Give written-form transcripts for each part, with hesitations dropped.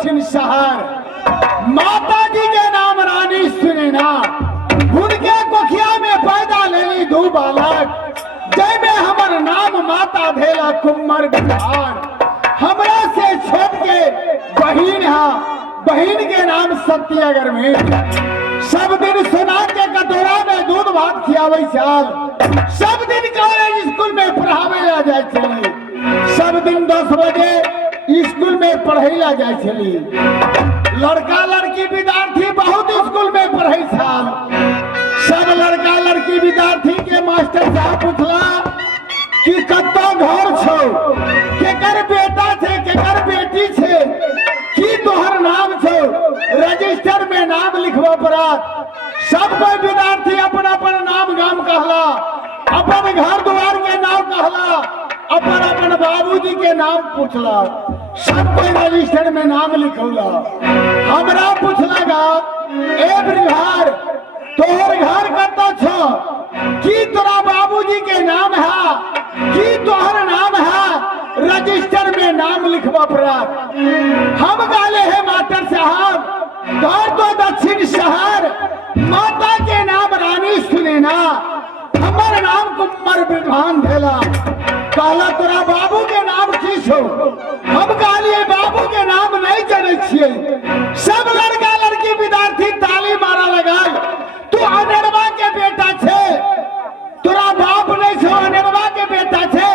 दक्षिण शहर माता जी के नाम रानी सुनैना उनके कोखिया में पैदा लेली दू बालक जय में हमर नाम माता भेला कुम्मर बिहार हमरा से छोट के बहिन बहिन के नाम सत्यागर में सब दिन सोना के कटोरा में दूध भात खियावे चाल सब दिन कॉलेज स्कूल में पढ़ावे ला जाए चली सब दिन 10 बजे स्कूल में पढ़े ला जाए चली लड़का लड़की विद्यार्थी बहुत स्कूल में पढ़े छाल सब लड़का लड़की विद्यार्थी के मास्टर साहब पूछला कि कत्तो घर छो केकर बेटा छे केकर बेटी छे की तोहर नाम छो रजिस्टर में नाम लिखवा पड़ा सब कोई विद्यार्थी अपन अपन नाम गाम कहला अपन घर द्वार के नाम कहला अपन अपन बाबूजी के नाम पूछला सब कोई रजिस्टर में नाम लिखौला हमरा पूछलगा ए बिहार तोहर घर कत्तो छो की तोरा बाबूजी के नाम है की तोहर नाम है रजिस्टर में नाम लिखवा पड़ा हम गाले हैं मास्टर साहब घर तो दक्षिण शहर माता के नाम रानी सुनैना हमर नाम कुम्मर विद्वान भेला कहला तोरा बाबू के नाम की छो हम कहलिए बाबू के नाम नहीं जाने छिए सब लड़का लड़की विद्यार्थी ताली मारा लगाल तू अनेरवा के बेटा छे तोरा बाप नहीं छो अनेरवा के बेटा छे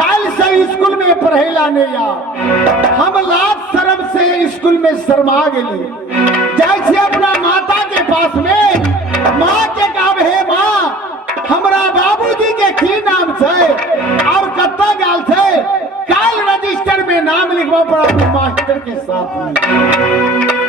काल से स्कूल में पढ़ेला नहीं आ हम लाज शर्म से स्कूल में शर्मा गेली जैसे अपना माता के पास में माँ के काम है माँ हमरा बाबूजी के की नाम छे और कत्ता गाल छे काल रजिस्टर में नाम लिखवा पड़ा मास्टर के साथ में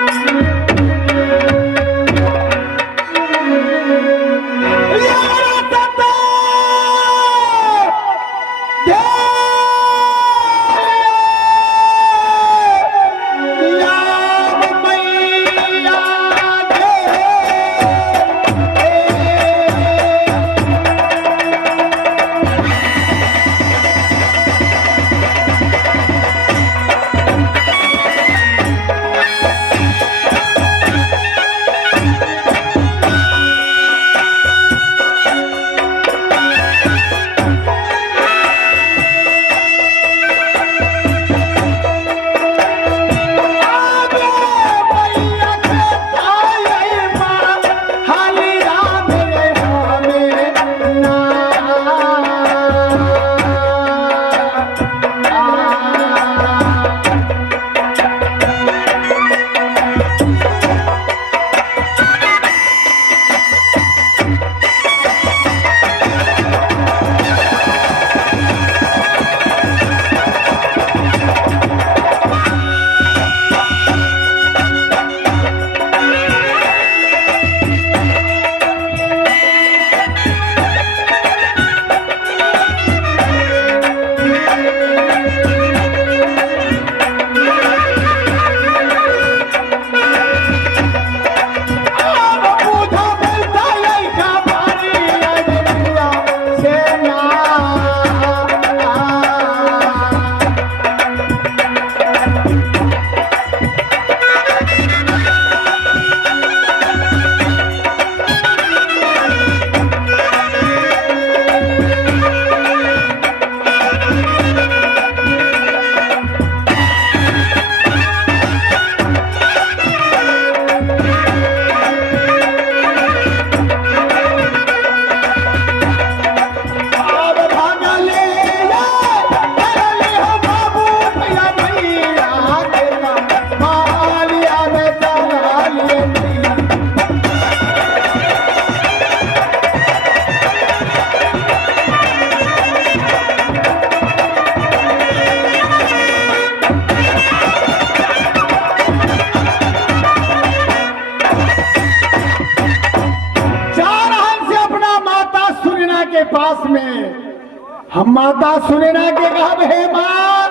पास में हम माता सुनैना के कहब हे माँ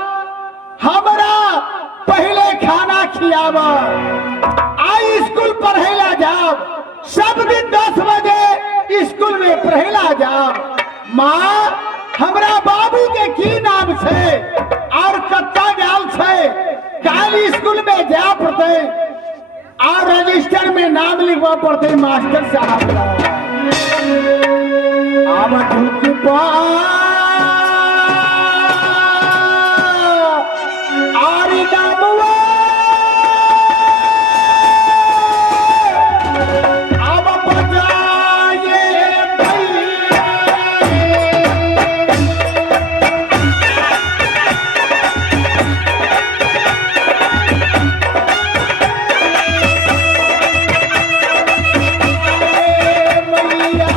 हमरा पहले खाना खियावा आई स्कूल पढ़ेला जाब सब दिन 10 बजे स्कूल में पढ़ेला जाब माँ हमरा बाबू के की नाम छे और कत्ता गाल छे काल स्कूल में जा पड़ते और रजिस्टर में नाम लिखवा पड़ते मास्टर साहब अब झुक पा आरी नामवा अब बजाए मैया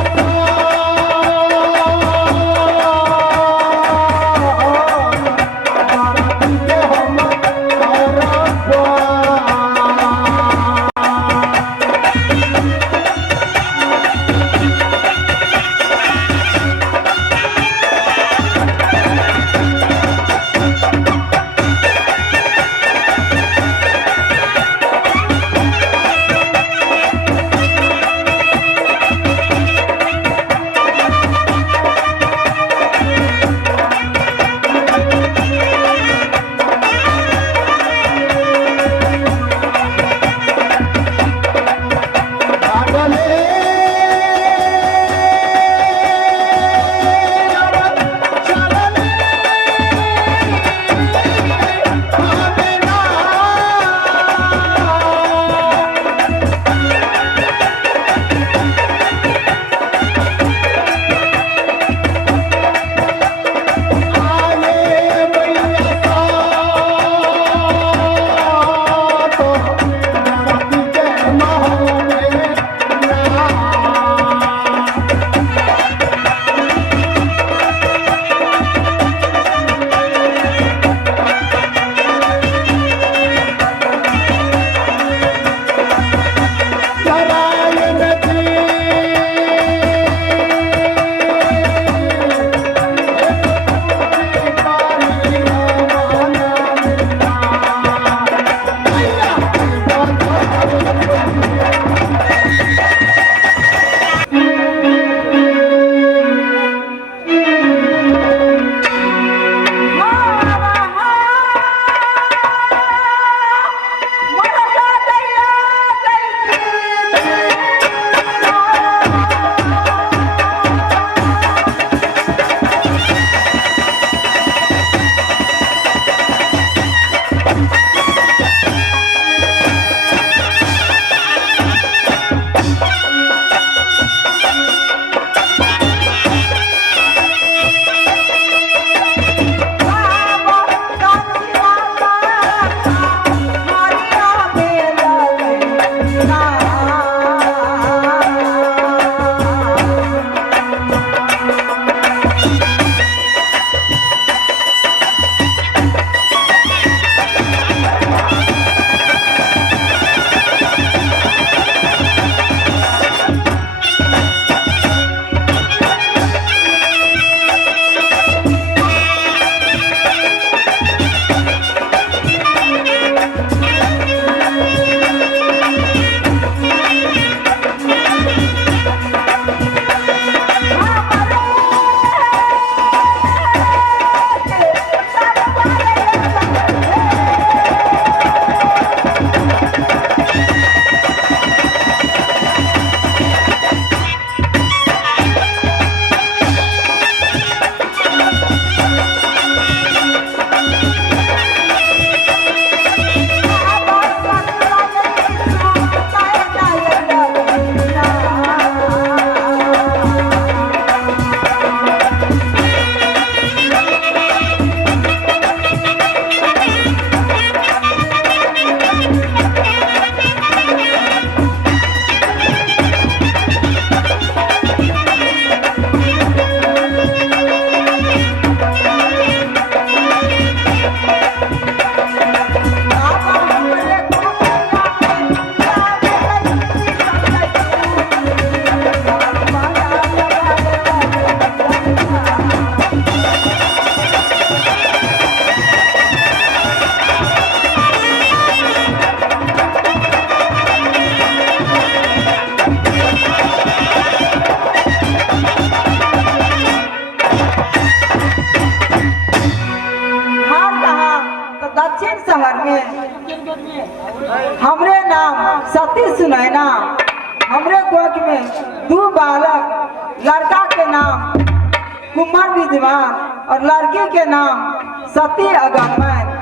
में हमरे नाम सती सुनैना, हमरे गोद में 2 बालक, लड़का के नाम कुमार विद्वान और लड़की के नाम सती अगमन।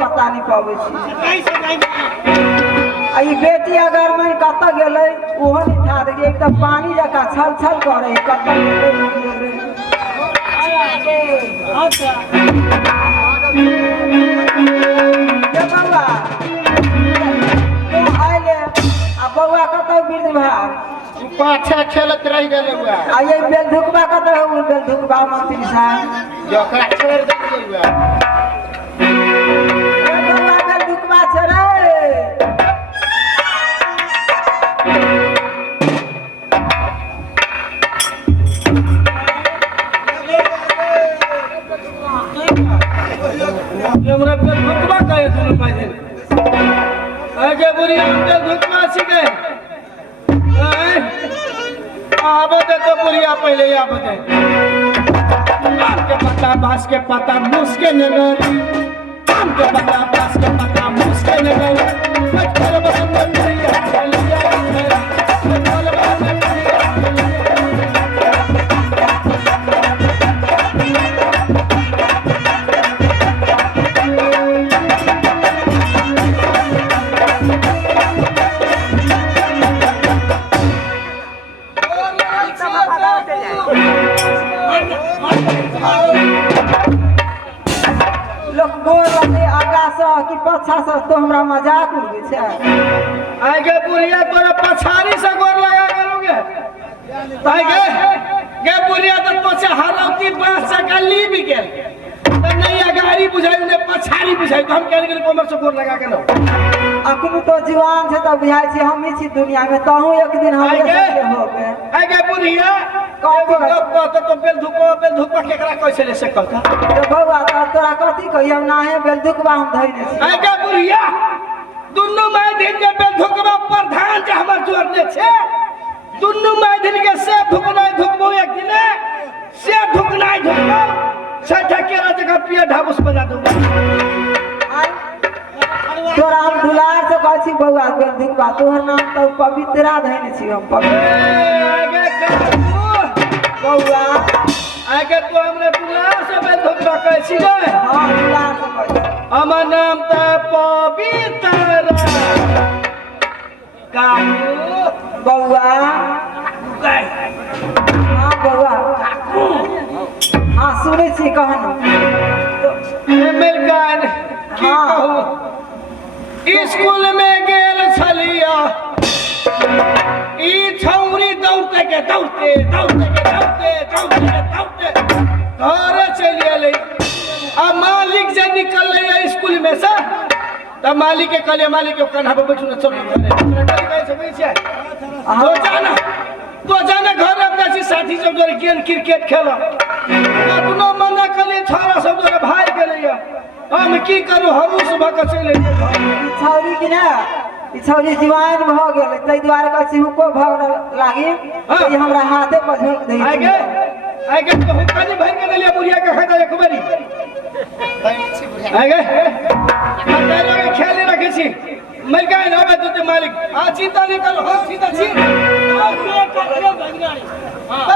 पता नहीं पावे बेटी अगर मैं कत गए ओहो नहीं था देखिए एकदम पानी जका छल छल करे कत बउआ बउआ कत वृद्ध भाग पाछा खेलत रह गए हुआ आ ये बेलधुकबा कत हो बेलधुकबा मंत्री साहब जकरा छोड़ दे हुआ हमरा पे धुकवा कहे सुन पाए आगे बुरी हमके धुकवा सीखे आबे तो बुरिया पहले आबे आम के पत्ता बांस के पत्ता मूस के नगर आम के पत्ता बांस के पत्ता मूस के नगर बचकर बसंत बुरिया चलिया बोल बात कि पछा से तो हमरा मजाक उड़े छे आगे बुढ़िया तोरा पछाड़ी से गोर लगा करोगे आगे गे बुढ़िया तो पछा हरौती बांस से गली भी गेल त नहीं गाड़ी बुझाई ने पछाड़ी बुझाई हम कह गेल कोमर से गोर लगा के लो अखन तो जवान छे त बुझाई छी हम ही छी दुनिया में तहु एक दिन हमरे संगे होबे आगे बुढ़िया तो बेल धुकवा केकरा कैसे ले सकता तो बउआ तोरा कथि कहियो नाहे बेल धुकवा हम धइने छी आगे बुढ़िया दुन्नु माय दिन के बेल धुकवा प्रधान जे हमर जोड़ने छे दुन्नु माय दिन के से धुकनाई धुकबो एक दिन से धुकनाई धुकबो सठा केरा जगह पिया ढाबुस बजा दूंगा तोरा हम दुलार से कहै छी बउआ बेल धुकवा तोहर नाम तो पवित्रा धइने छी हम पवित्र बउआ आगे तो हमरे दुलार से बेल धुकवा कहै छी गे हां दुलार से कहै हमर नाम त पवित्र काकू बउआ गए हां बउआ हां सुनै छी बोली कहन मिलकन की हाँ। कहूँ स्कूल में गेल छलिया ई छौरी दौड़ते के दौड़ते दौड़ते के दौड़ते दौड़ते के दौड़ते घर चली अलै। अब मालिक जे निकल स्कूल में से तब मालिक के कहले मालिक के कन्हा पे बैठू ना चलो घरे तो जाना घर अपना सी साथी सब जोरे गेल क्रिकेट खेला अपनो मना कहले छोरा सब जोरे भाई गेलैया हम की करू हरूस भ के चले छौरी की ना ई छौरी जवान भ गेल तै द्वारे कहै छी हुको भग लागी ई हमरा हाथे पर झोंक दै आगे तो हुक्का नहीं भर के देलिया बुढ़िया के खाता एक बारी आगे अंदर लगे खेले रखे छी मैं कहे ना मैं तुझे मालिक आ चिंता नहीं करो हो सीधा छी आ ये कटले भगनारी हां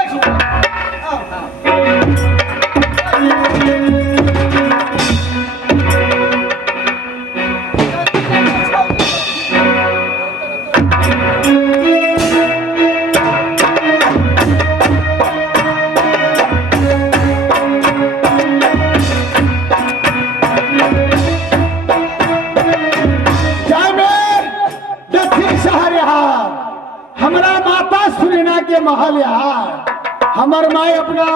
महल है हमर माई अपना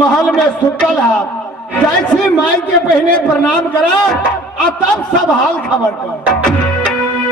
महल में सुतल है जैसी माई के पहने प्रणाम करा आ तब सब हाल खबर कर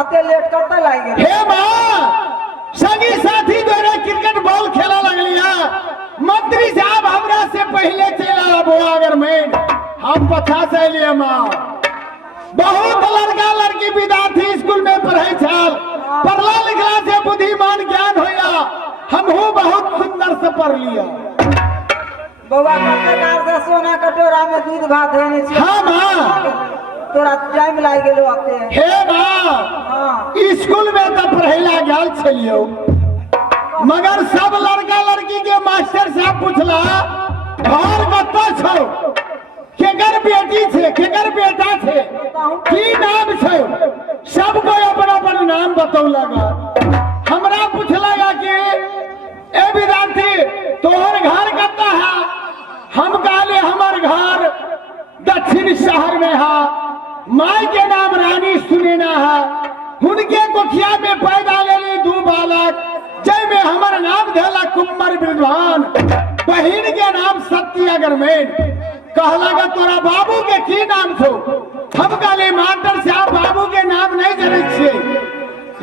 अते लेट करता लागे हे मां संगी साथी दोरे क्रिकेट बॉल खेला लगलिया मंत्री साहब हमरा से पहले चला बोआगर में हम पछा से लिए मां बहुत लड़का लड़की विद्यार्थी स्कूल में पढ़े छल पढ़ला लिखला से बुद्धिमान ज्ञान होया हमहू बहुत सुंदर से पढ़ लिया बउआ पत्रकार से सोना कटोरा में दूध भात देने छी हां मां तोरा टाइम लाग गेलो अते हे मां हां स्कूल में तो पढ़ैला गेल छलियो मगर सब लड़का लड़की के मास्टर साहब पूछला घर कत्ता छौ केकर बेटी छे केकर बेटा छे की नाम छे सब कोई अपन अपन नाम बतौला हमरा पूछला कि ए विद्यार्थी तोहर घर कत्ता है हम कहले हमर घर दक्षिण शहर में है माई के नाम रानी सुनैना है उनके कोठिया में पैदा लेली दू बालक जय में हमर नाम धेला कुमार विद्वान बहिन के नाम सत्य अग्रमेन कहला तोरा बाबू के की नाम छो हम कहले मास्टर साहब बाबू के नाम नहीं जाने छे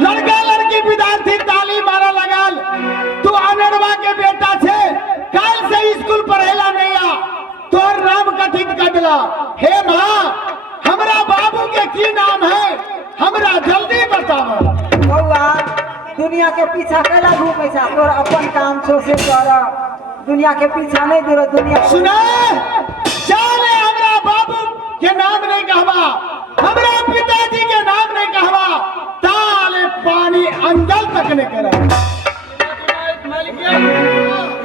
लड़का लड़की विद्यार्थी ताली मारा लगल तू अनरवा के बेटा छे कल से स्कूल पढ़ेला नहीं आ तोर नाम कथित कदला हे मां हमरा बाबू के की नाम है हमरा जल्दी बताओ बउआ तू दुनिया के पीछा कैला घूमे छा तोर अपन काम छो से कर दुनिया के पीछा नहीं दूर दुनिया सुना चाले हमरा बाबू के नाम नहीं कहवा हमरा पिताजी के नाम नहीं कहवा ताले पानी अंजल तक नहीं करा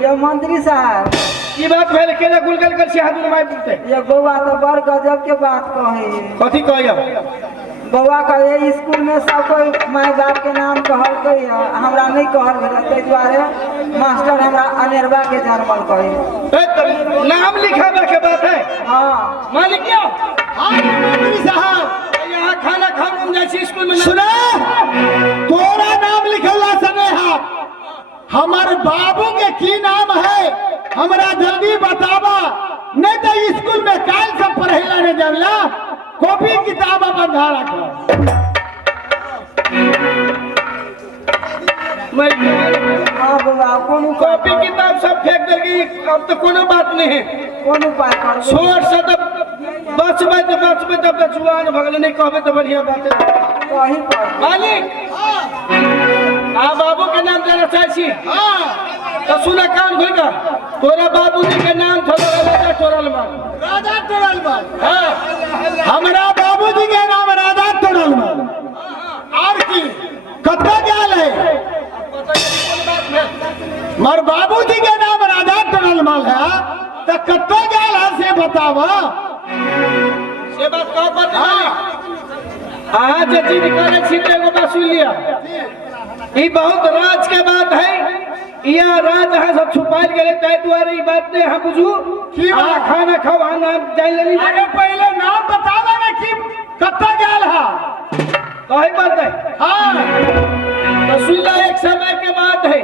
ये मंत्री साहब की बात भेल केला गुलगल कर से हाथ माय पूछते ये बउआ तो बड़ गजब के बात कहे कथी कहया बउआ कहे स्कूल में सब कोई माय बाप के नाम कहल कही हमरा नहीं कहल भेल ताहि द्वारे मास्टर हमरा अनेरवा के जन्मल कहे नाम लिखावे के बात है हाँ मालिक क्यों हाँ मंत्री साहब यहाँ खाना खाने में जैसे स्कूल में सुना तोरा नाम लिखला सनेहा हमार बाबू के की नाम है हमरा जल्दी बतावा नहीं तो स्कूल में काल सब पढ़ेला नहीं जावला कॉपी किताब बंधा रखा मैं हाँ बउआ कोनो कॉपी किताब सब फेंक देगी अब तो कोनो बात नहीं है कौन उपाय कर छोट से तब बचबे तब तक जुआन भगले नहीं कहबे तो बढ़िया बात है कहीं पर मालिक आ बाबू के नाम जाना चाहछी तो सुना कान होगा तोरा बाबूजी के नाम थोड़ा राजा टोरलमल राजा टोरलमल हाँ हमरा बाबूजी के नाम राजा टोरलमल और की कत्ता गेल है मर बाबूजी के नाम राजा टोरलमल है तो कत्ता गेल है से बतावा से बात कह पर आज जी निकाले छिपे को बात सुन लिया ये बहुत राज के बात है यह राज है सब छुपाइल गए तय द्वारे ये बात नहीं हम बुझू की बात? खाना खाओ नाम जाई लेनी अरे पहले नाम बतावा ना कि कत्ता गेल है कहे बात है हाँ तो सुन ला एक समय के बात है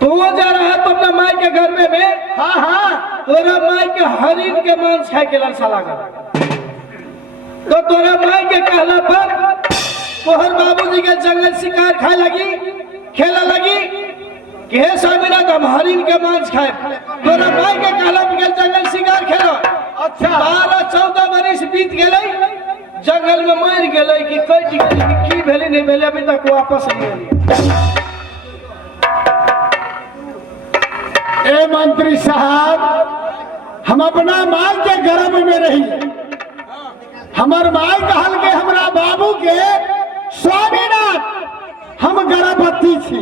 तो जा रहा है तो अपना माई के घर में हाँ हाँ तोरा माई के हरिन के मांस खाए के ललसा लगा तो तोरा माई के कहला पर तोहर बाबूजी के जंगल शिकार खाए लगी खेला लगी कि हे स्वामीनाथ हम हरिन के मांस खाए तोरा माई के कहला पर जंगल शिकार खेला अच्छा 12-14 बरिस बीत गए जंगल में मर गए कि कट गए की भेले नहीं भेले अभी तक वापस नहीं आए ए मंत्री साहब हम अपना माल के गर्भ में रही हमार माई कहल के हमरा बाबू के स्वामीनाथ हम गर्भवती छी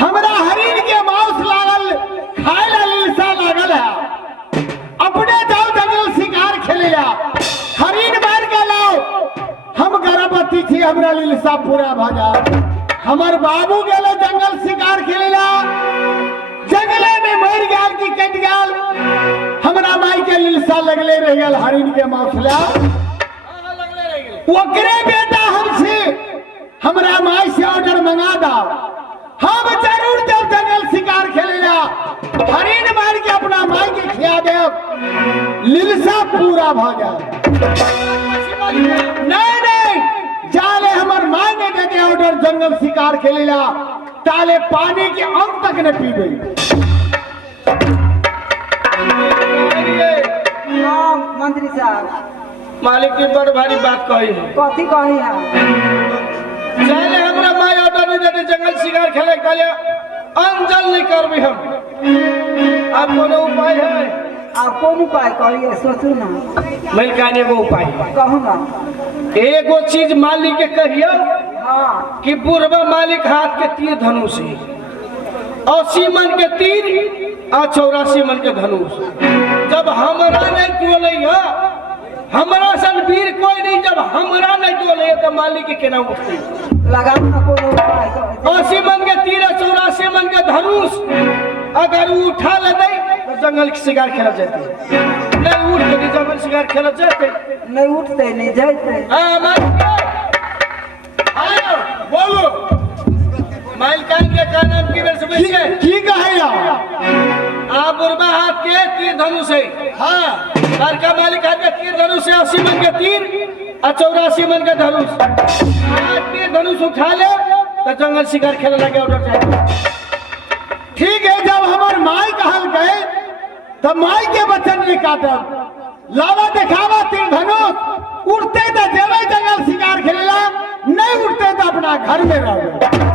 हमरा हरिन के मांस लागल खाए ला लिलसा लागल है अपने जाओ जंगल शिकार खेलेला हरिन मार के लाओ हम गर्भवती छी हमरा लिलसा पूरा भजा हमार बाबू गेले जंगल शिकार खेलेला जंगले में मर गया कि कट गया हमरा माई के लिलसा लगले रह गया हरिन के मौसला ओकरे बेटा हमसे हमरा माई से ऑर्डर मंगा दा हम जरूर जब जंगल शिकार खेलेला हरिन मार के अपना माई के खिया दे लिलसा पूरा भ जाए नहीं जाले हमर माई ने दे ऑर्डर जंगल शिकार खेलेला ताले पानी के अंत तक न पीबे हाँ मंत्री साहब मालिक की बड़ भारी बात कही है कथी कही है जाने हमरा माई ऑर्डर नहीं देते जंगल शिकार खेले के लिए अंजल नहीं करबी हम आप कोनो उपाय है आप कौन उपाय करिए सोचू ना मैं कहने एगो उपाय कहूँ ना एगो चीज मालिक के कहियो हाँ कि बुढ़वा मालिक हाथ के तीर धनुष है 80 मन के तीर आ 84 मन के धनुष जब हमरा नहीं टोले हमरा सन वीर कोई नहीं जब हमरा नहीं टोले तो मालिक के केना उठते लगाओ ना कोनो उपाय करिए। 80 मन के तीर 84 मन के धनुष अगर वो उठा ले दे तो जंगल के शिकार खेला जाते नहीं उठ के जंगल शिकार खेला जाते नहीं उठते नहीं जाते हाँ आयो बोलो माइलकान के का नाम की बेर से बैठे की कहे आ बुरबा हाथ के तीर धनुष है हाँ बड़का मालिक हाथ के तीर धनुष है 80 मन के तीर और 84 मन के धनुष तीर धनुष उठा ले तो जंगल शिकार खेलने लगे ऑर्डर जाए ठीक है जब हमार माई कहल गए तब माई के वचन नहीं काटब लावा दिखावा तीर धनुष उड़ते तो देवे जंगल शिकार खेलेला नहीं उड़ते तो अपना घर में रह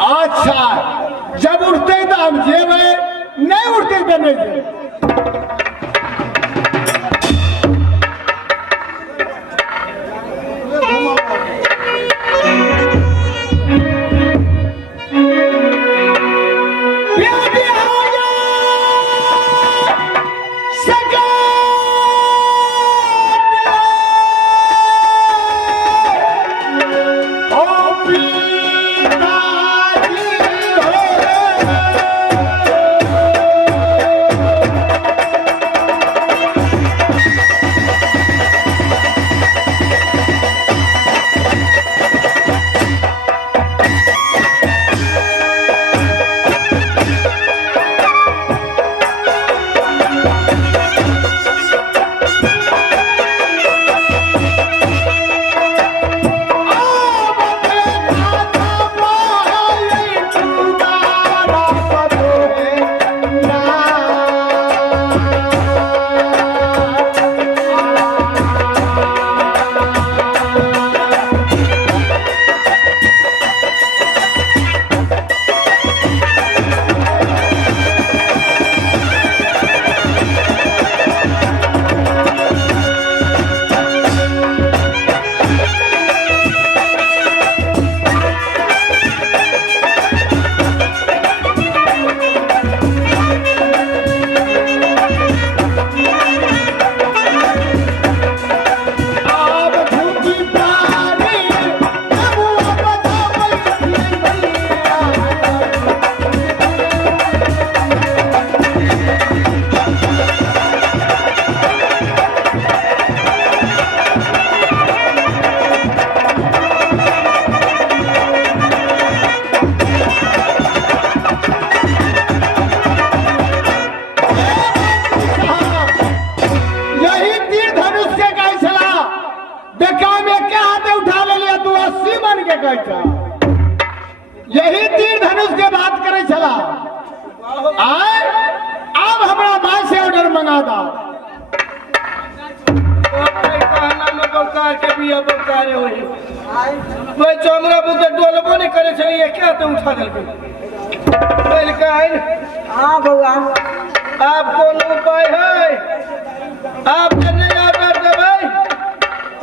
अच्छा, जब उठते तो हम जेबे, नहीं उठते तो नहीं जेबे। यही तीर धनुष के बात करे चला। आए अब हमारा माँ से ऑर्डर मंगा दा। के भी अब कार्य होई मैं चमरा बुते डोलबो नहीं करे चलिए क्या तो उठा दे पहले का है। हाँ बउआ, आप कौन उपाय है? आप नहीं ऑर्डर दे भाई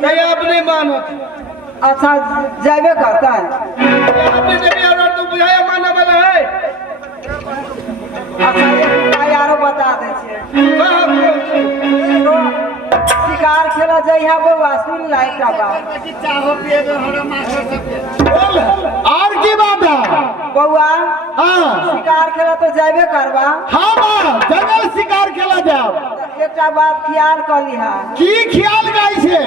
नहीं आप नहीं मानो। अच्छा जाबे करता है। आपने जब ऑर्डर तो बुझाया माना वाला है। अच्छा एक उपाय आरो बता दे छे। शिकार खेला जइहा बउआ, सुन लाई का बात। चाहो पिए दो हमरा मास्टर सब बोल। और की बात है बउआ? हाँ शिकार खेला तो जाबे करबा। हाँ माँ, जंगल शिकार खेला जाओ। एकटा बात ख्याल कर लिहा। की ख्याल गाई से?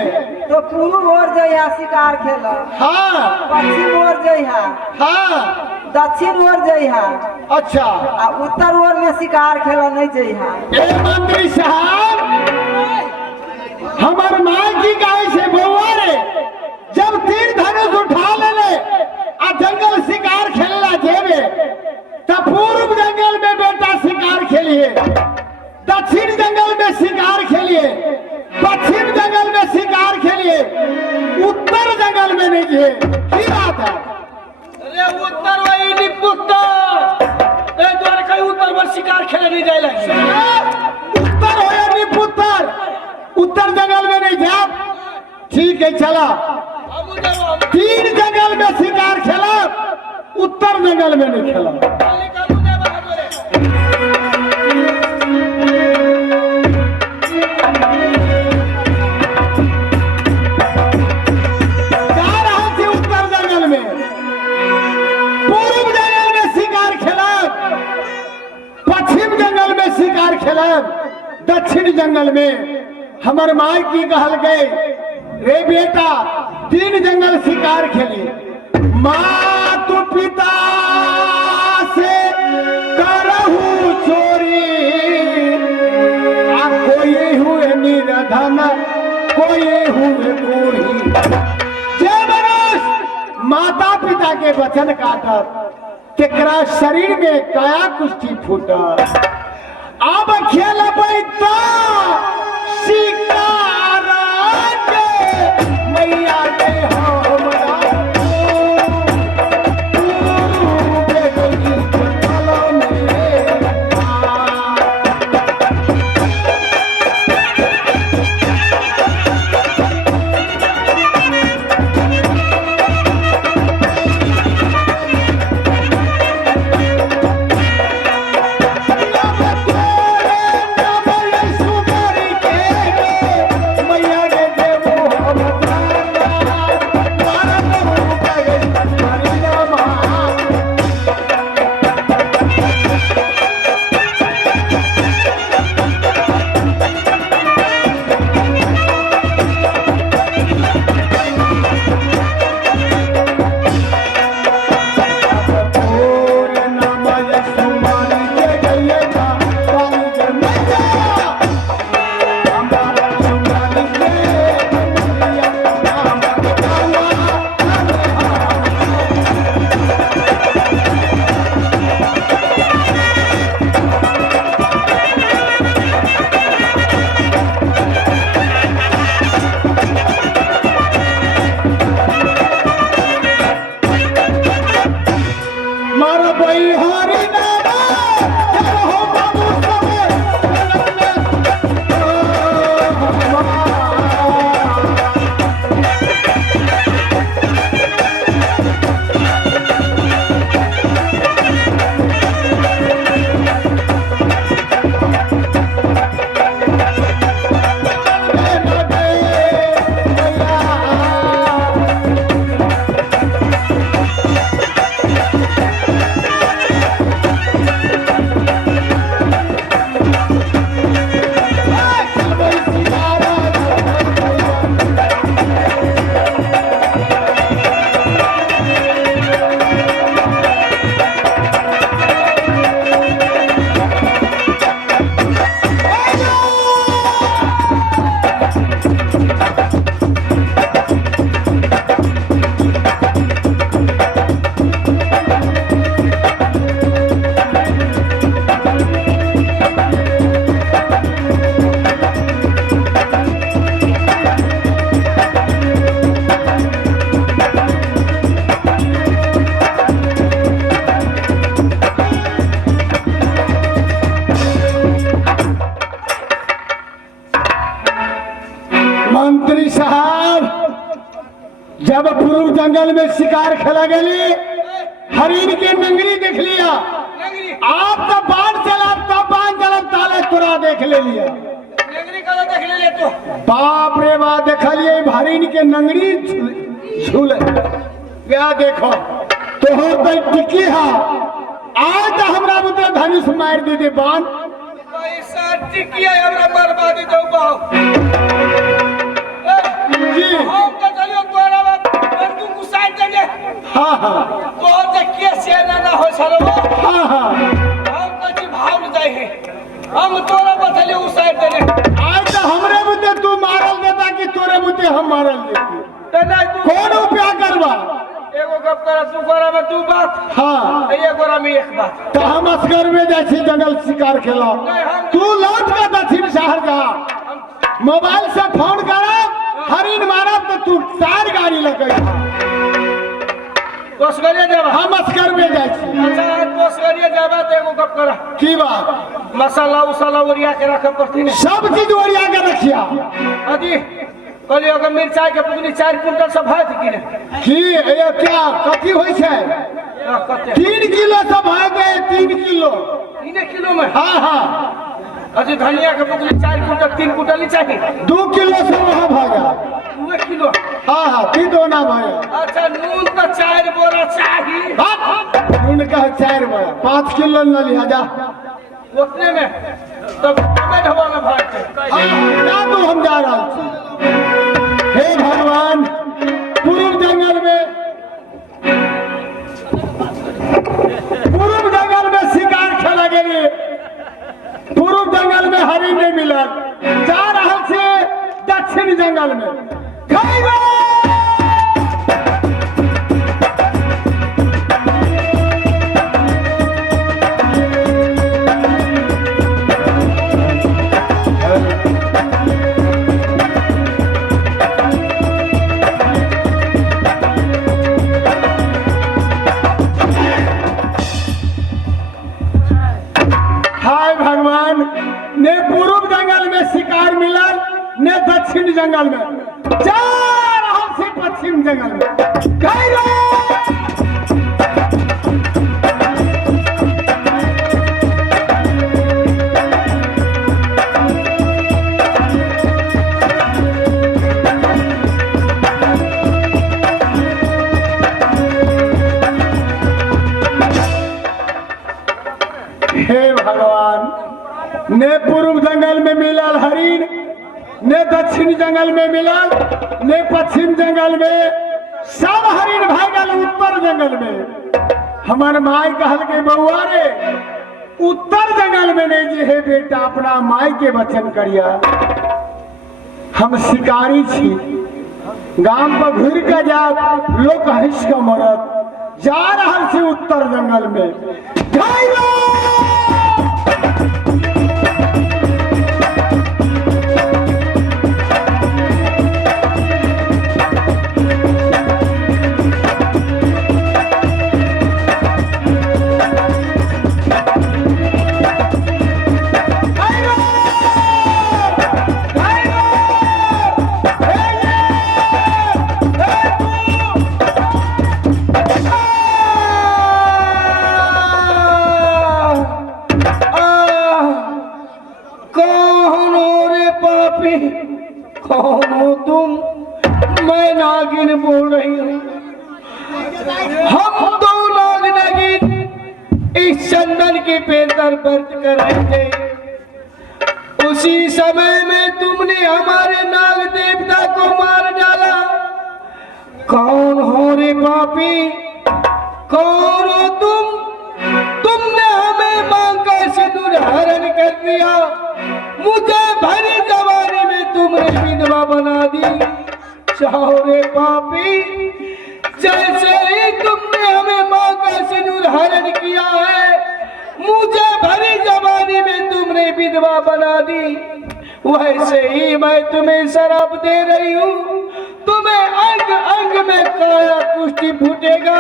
तो पूर्व ओर जइहा शिकार खेला, हाँ पश्चिम ओर जइहा, हाँ दक्षिण ओर जइहा, अच्छा। आ उत्तर ओर में शिकार खेला नहीं जइहा। ए मंत्री साहब, हमार माँ की गाय से बउआ रे जब तीर धनुष उठा ले आ जंगल शिकार खेलना जेबे तब पूर्व जंगल में बेटा शिकार खेलिए, दक्षिण जंगल में शिकार खेलिए, पश्चिम जंगल में शिकार खेलिए, उत्तर जंगल में नहीं है। की बात है? अरे उत्तर वही निपुत्तर ए द्वार कहीं उत्तर पर शिकार खेले नहीं जाए लगे। उत्तर हो या निपुत्तर, उत्तर जंगल में नहीं जा। ठीक है चला, तीन जंगल में शिकार खेला, उत्तर जंगल में नहीं खेला। शिकार खेला, दक्षिण जंगल में हमारे माई की कहल गए रे बेटा तीन जंगल शिकार खेली, माँ तो पिता से करहु चोरी, आ कोई हुए निर्धन कोई हुए कोढ़ी। जय मनुष्य माता पिता के वचन काटत तेकरा शरीर में काया कुष्ठी फूटत। अब खेलबै तो शिकार के मैया के हमरा मंत्री साहब, जब पूर्व जंगल में शिकार खेला गई, हरिन के नंगरी देख लिया। आप तो बाण चला, तब बाण चला, ताले तुरा देख ले लिया। तो बाप रे बाप, देखा लिए हरिन के नंगरी झूले। क्या देखो तो हो गई टिकी है। आज तो हमरा बुते धनुष मार दी दे बाण। पैसा टिकिया हमरा बर्बादी दो बाऊ। जी हम तो चलियो तोरा बंदूक घुसाई देंगे। हाँ हाँ तो जे के से ना हो सरवा। हाँ हाँ, हम तो जी भाग जाए है। हम तोरा बचले उसाई देने। आज तो हमरे बुते तू मारल देता कि तोरे बुते हम मारल देती। तो नहीं तू कौन उपाय करवा? एगो गप करा, तू करा में तू बात, हाँ एगो करा में एक बात। तो हम असगर में जाए जंगल शिकार खेला। तू लौट का दक्षिण शहर जा, मोबाइल से फोन करा, हरिन मारा तो तू 4 गाड़ी लगे। कोस करिए जाबा। हम असगर में जाए। अच्छा कोस करिए जाबा तो एगो गप करा। की बात? मसाला उसाला ओरिया के रखे पड़ती ने। सब चीज ओरिया के रखिया। अजी कहलियो कि मिर्चाई के पुगनी 4 कुंटल सब है कि ने। की ये क्या कथी होई छे? कते 3 किलो सब है गए, 3 किलो। 3 किलो में। हाँ हाँ, अजी धनिया के पुगनी 4 कुंटल 3 कुंटल ही चाहिए। 2 किलो सब वहाँ भागा। 2 किलो। हाँ हाँ, की दो ना भाई। अच्छा नून तो 4 बोरा चाहिए। उनका 4 बड़ा 5 किलो न लिया जा। उतने में तब हमें ढवा में भागते। ना तो हम जा रहा हूँ। हे भगवान, पूर्व जंगल में शिकार खेला गई। पूर्व जंगल में हरिन नहीं मिला, जा रहा से दक्षिण जंगल में। खाएगा! हाय भगवान, ने पूर्व जंगल में शिकार मिला, ने दक्षिण जंगल में। जा रहा से पश्चिम जंगल में। खाएगा! हे भगवान, ने पूर्व जंगल में मिलल हरिन, ने दक्षिण जंगल में मिलल, ने पश्चिम जंगल में। सब हरिन भागल उत्तर जंगल में। हमार माई कहल के बउआ रे, उत्तर जंगल में नहीं जे हे बेटा, अपना माई के वचन करिया। हम शिकारी छी, गांव पर घूर के जा, लोग हंस के मरत। जा रहा से उत्तर जंगल में। खाएगा! कौन हो तुम? मैं नागिन बोल रही हूँ। हम 2 नाग नागिन इस चंदन के पेड़ पर व्रत कर रहे थे। उसी समय में तुमने हमारे नाग देवता को मार डाला। कौन हो रे पापी? कौन हो तुम? तुमने हमें मां का सिंदूर हरण कर दिया। मुझे भरी जवानी में तुमने विधवा बना दी। चाहो रे पापी, जैसे ही तुमने हमें मां का सिंदूर हरण किया है, मुझे भरी जवानी में तुमने विधवा बना दी, वैसे ही मैं तुम्हें शराब दे रही हूँ। तुम्हें अंग अंग में काया कुष्ठी फूटेगा।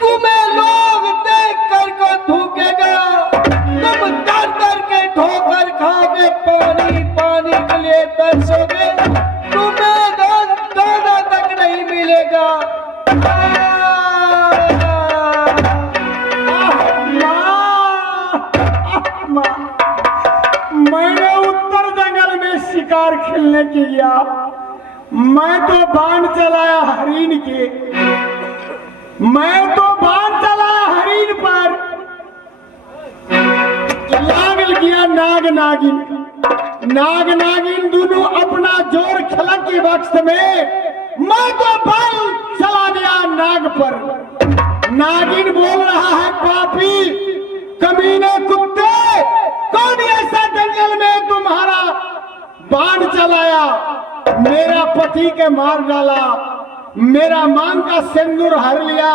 तुम्हें लोग देख कर को थूकेगा। तुम दर दर के ठोकर खाओगे, पानी पानी के लिए तरसोगे। शिकार खेलने के गया, मैं तो बाण चलाया हरिण के, मैं तो बाण चलाया हरिण पर, लाग गया नाग नागिन। नाग नागिन दोनों अपना जोर खलक के वक्त में मैं तो बाण चला गया नाग पर। नागिन बोल रहा है, पापी कमीने कुत्ते, कौन ऐसा जंगल में तुम्हारा बाण चलाया, मेरा पति के मार डाला, मेरा मांग का सिंदूर हर लिया,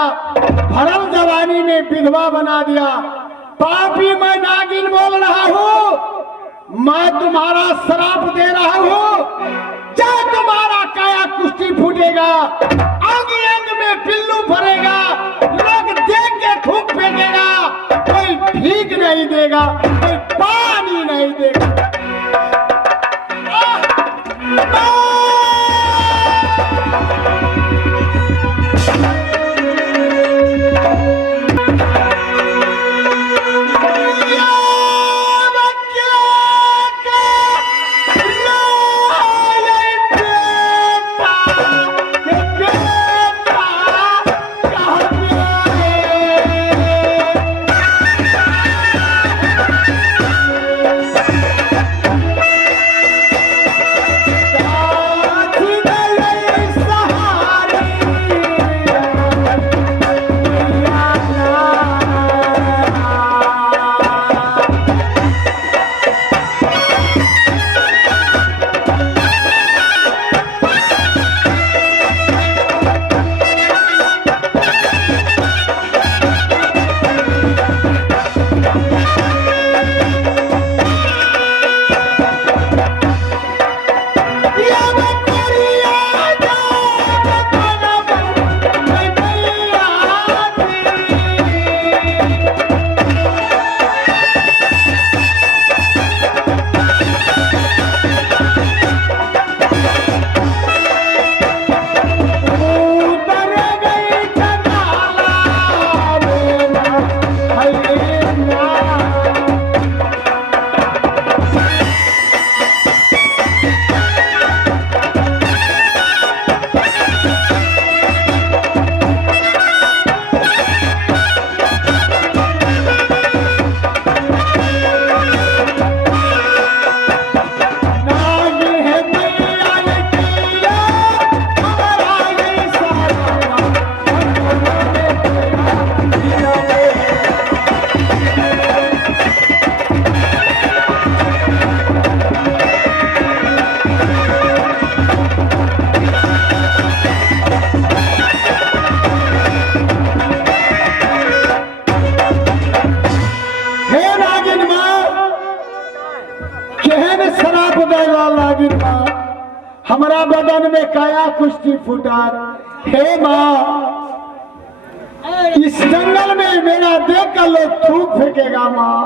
भरल जवानी में विधवा बना दिया। पापी मैं नागिन बोल रहा हूँ, मैं तुम्हारा श्राप दे रहा हूँ, चाहे तुम्हारा काया कुश्ती फूटेगा, अंग अंग में पिल्लू भरेगा, लोग देख के थूक फेंकेगा, कोई भीख नहीं देगा, कोई पानी नहीं देगा। हमारा बदन में काया कुश्ती फुटार। हे माँ, इस जंगल में मेरा देख कर लोग थूक फेंकेगा माँ।